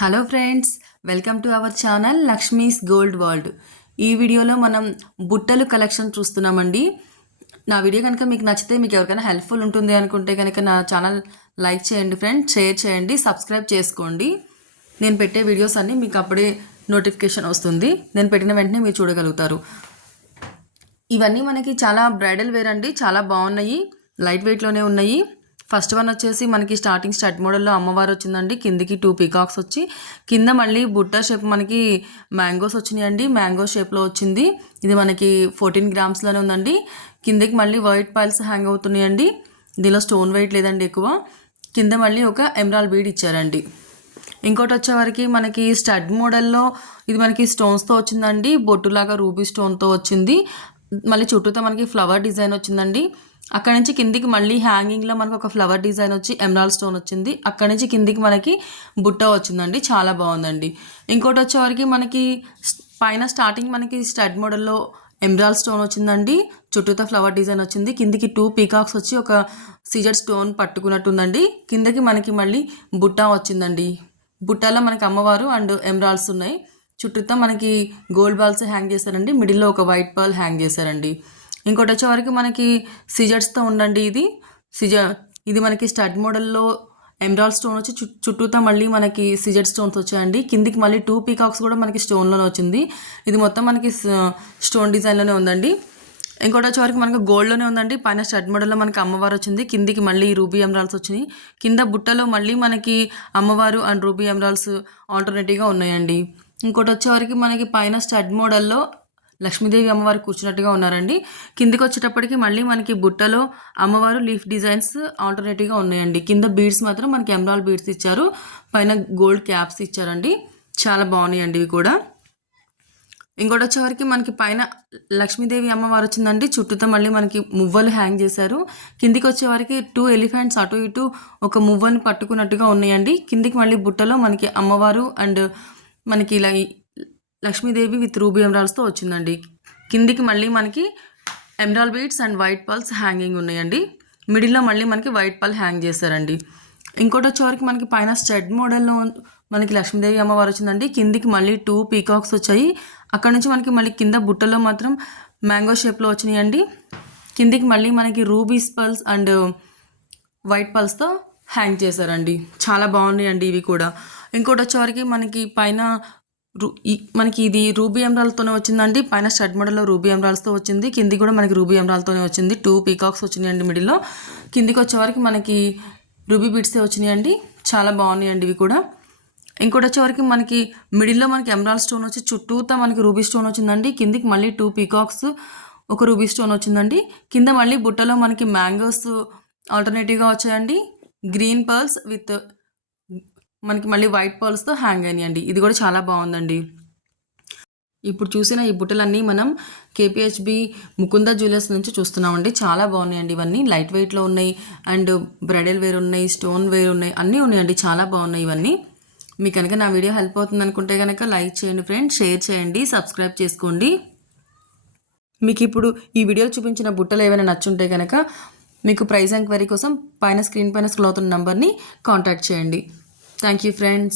Hello friends, welcome to our channel Lakshmi's gold world. ఈ వీడియోలో మనం బుట్టలు కలెక్షన్ చూస్తున్నామండి. నా వీడియో కనుక మీకు నచ్చితే, మీకు ఎవరికైనా హెల్ప్ఫుల్ ఉంటుంది అనుకుంటే కనుక నా ఛానల్ లైక్ చేయండి ఫ్రెండ్స్, షేర్ చేయండి, సబ్స్క్రైబ్ చేసుకోండి. నేను పెట్టే వీడియోస్ అన్నీ మీకు అప్పుడే నోటిఫికేషన్ వస్తుంది. నేను పెట్టిన వెంటనే మీరు చూడగలుగుతారు. ఇవన్నీ మనకి చాలా బ్రైడల్ వేర్ అండి, చాలా బాగున్నాయి, లైట్ వెయిట్లోనే ఉన్నాయి. ఫస్ట్ వన్ వచ్చేసి మనకి స్టార్టింగ్ స్టడ్ మోడల్లో అమ్మవారు వచ్చిందండి. కిందికి 2 పీకాక్స్ వచ్చి కింద మళ్ళీ బుట్ట షేప్ మనకి మ్యాంగోస్ వచ్చినాయండి. మ్యాంగో షేప్లో వచ్చింది. ఇది మనకి 14 గ్రామ్స్లోనే ఉందండి. కిందకి మళ్ళీ వైట్ పైల్స్ హ్యాంగ్ అవుతున్నాయండి. దీనిలో స్టోన్ వెయిట్ లేదండి ఎక్కువ. కింద మళ్ళీ ఒక ఎమరాల్డ్ బీడ్ ఇచ్చారండి. ఇంకోటి వచ్చేవరకు మనకి స్టడ్ మోడల్లో ఇది మనకి స్టోన్స్తో వచ్చిందండి. బొట్టులాగా రూబీ స్టోన్తో వచ్చింది. మళ్ళీ చుట్టూతో మనకి ఫ్లవర్ డిజైన్ వచ్చిందండి. అక్కడ నుంచి కిందికి మళ్ళీ హ్యాంగింగ్లో మనకు ఒక ఫ్లవర్ డిజైన్ వచ్చి ఎమరాల్డ్ స్టోన్ వచ్చింది. అక్కడ నుంచి కిందికి మనకి బుట్ట వచ్చిందండి. చాలా బాగుందండి. ఇంకోటి వచ్చేవరకు మనకి పైన స్టార్టింగ్ మనకి స్టడ్ మోడల్లో ఎమరాల్డ్ స్టోన్ వచ్చిందండి. చుట్టూతో ఫ్లవర్ డిజైన్ వచ్చింది. కిందికి 2 పీకాక్స్ వచ్చి ఒక సిజర్ స్టోన్ పట్టుకున్నట్టుందండి. కిందకి మనకి మళ్ళీ బుట్ట వచ్చిందండి. బుట్టలో మనకి అమ్మవారు అండ్ ఎమరాల్డ్స్ ఉన్నాయి. చుట్టూతో మనకి గోల్డ్ బాల్స్ హ్యాంగ్ చేశారండి. మిడిల్లో ఒక వైట్ పర్ల్ హ్యాంగ్ చేశారండి. ఇంకోటి వచ్చేవరకు మనకి సిజర్స్తో ఉండండి. ఇది మనకి స్టడ్ మోడల్లో ఎమరాల్డ్ స్టోన్ వచ్చి చుట్టూతో మళ్ళీ మనకి సిజర్ స్టోన్స్ వచ్చాయండి. కిందికి మళ్ళీ 2 పీకాక్స్ కూడా మనకి స్టోన్లోనే వచ్చింది. ఇది మొత్తం మనకి స్టోన్ డిజైన్లోనే ఉందండి. ఇంకోటి వచ్చేవరకు మనకు గోల్డ్లోనే ఉందండి. పైన స్టడ్ మోడల్లో మనకి అమ్మవారు వచ్చింది. కిందికి మళ్ళీ రూబీ ఎమరాల్డ్స్ వచ్చినాయి. కింద బుట్టలో మళ్ళీ మనకి అమ్మవారు అండ్ రూబీ ఎమరాల్డ్స్ ఆల్టర్నేటివ్గా ఉన్నాయండి. ఇంకోటి వచ్చేవరకు మనకి పైన స్టడ్ మోడల్లో లక్ష్మీదేవి అమ్మవారు కూర్చున్నట్టుగా ఉన్నారండి. కిందికి వచ్చేటప్పటికి మళ్ళీ మనకి బుట్టలో అమ్మవారు లీఫ్ డిజైన్స్ ఆల్టర్నేటివ్గా ఉన్నాయండి. కింద బీడ్స్ మాత్రం మనకి ఎమరాల్డ్ బీడ్స్ ఇచ్చారు. పైన గోల్డ్ క్యాప్స్ ఇచ్చారండి. చాలా బాగున్నాయండి ఇవి కూడా. ఇంకోటి వచ్చేవరకు మనకి పైన లక్ష్మీదేవి అమ్మవారు వచ్చిందండి. చుట్టూతో మళ్ళీ మనకి మువ్వలు హ్యాంగ్ చేశారు. కిందికి వచ్చేవరకు 2 ఎలిఫెంట్స్ అటు ఇటు ఒక మువ్వని పట్టుకున్నట్టుగా ఉన్నాయండి. కిందికి మళ్ళీ బుట్టలో మనకి అమ్మవారు అండ్ మనకి ఇలా లక్ష్మీదేవి విత్ రూబీ ఎమరాల్డ్స్తో వచ్చిందండి. కిందికి మళ్ళీ మనకి emerald beads and white pearls hanging ఉన్నాయండి. మిడిల్లో మళ్ళీ మనకి వైట్ పర్ల్ హ్యాంగ్ చేశారండి. ఇంకోటి వచ్చేవరకు మనకి పైన స్టడ్ మోడల్లో మనకి లక్ష్మీదేవి అమ్మవారు వచ్చిందండి. కిందికి మళ్ళీ 2 పీకాక్స్ వచ్చాయి. అక్కడ నుంచి మనకి మళ్ళీ కింద బుట్టలో మాత్రం మ్యాంగో షేప్లో వచ్చినాయండి. కిందికి మళ్ళీ మనకి రూబీస్ పర్ల్స్ అండ్ వైట్ పర్ల్స్తో హ్యాంగ్ చేశారండి. చాలా బాగున్నాయండి ఇవి కూడా. ఇంకోటి వచ్చేవరకు మనకి పైన మనకి ఇది రూబీ ఎమరాల్డ్తోనే వచ్చిందండి. పైన స్టడ్ మోడల్లో రూబీ ఎమరాల్డ్స్తో వచ్చింది. కింది కూడా మనకి రూబీ ఎమరాల్డ్తోనే వచ్చింది. 2 పీకాక్స్ వచ్చినాయండి మిడిల్లో. కిందికి వచ్చేవరకు మనకి రూబీ బీడ్సే వచ్చినాయండి. చాలా బాగున్నాయండి ఇవి కూడా. ఇంకోటి వచ్చేవరకు మనకి మిడిల్లో మనకి ఎమరాల్డ్ స్టోన్ వచ్చి చుట్టూతో మనకి రూబీ స్టోన్ వచ్చిందండి. కిందికి మళ్ళీ 2 పీకాక్స్ ఒక రూబీ స్టోన్ వచ్చిందండి. కింద మళ్ళీ బుట్టలో మనకి మ్యాంగోస్ ఆల్టర్నేటివ్గా వచ్చాయండి. గ్రీన్ పర్ల్స్ విత్ మనకి మళ్ళీ వైట్ పర్ల్స్తో హ్యాంగ్ అయినాయండి. ఇది కూడా చాలా బాగుందండి. ఇప్పుడు చూసిన ఈ బుట్టలన్నీ మనం కేపీహెచ్బి ముకుంద జ్యువెలర్స్ నుంచి చూస్తున్నామండి. చాలా బాగున్నాయండి. ఇవన్నీ లైట్ వెయిట్లో ఉన్నాయి అండ్ బ్రైడల్ వేర్ ఉన్నాయి, స్టోన్ వేర్ ఉన్నాయి, అన్నీ ఉన్నాయండి. చాలా బాగున్నాయి ఇవన్నీ. మీకు కనుక నా వీడియో హెల్ప్ అవుతుంది అనుకుంటే కనుక లైక్ చేయండి ఫ్రెండ్స్, షేర్ చేయండి, సబ్స్క్రైబ్ చేసుకోండి. మీకు ఇప్పుడు ఈ వీడియోలో చూపించిన బుట్టలు ఏమైనా నచ్చుంటే కనుక మీకు ప్రైస్ ఎంక్వైరీ కోసం పైన స్క్రీన్ పైన స్క్రోల్ అవుతున్న నెంబర్ని కాంటాక్ట్ చేయండి. Thank you friends.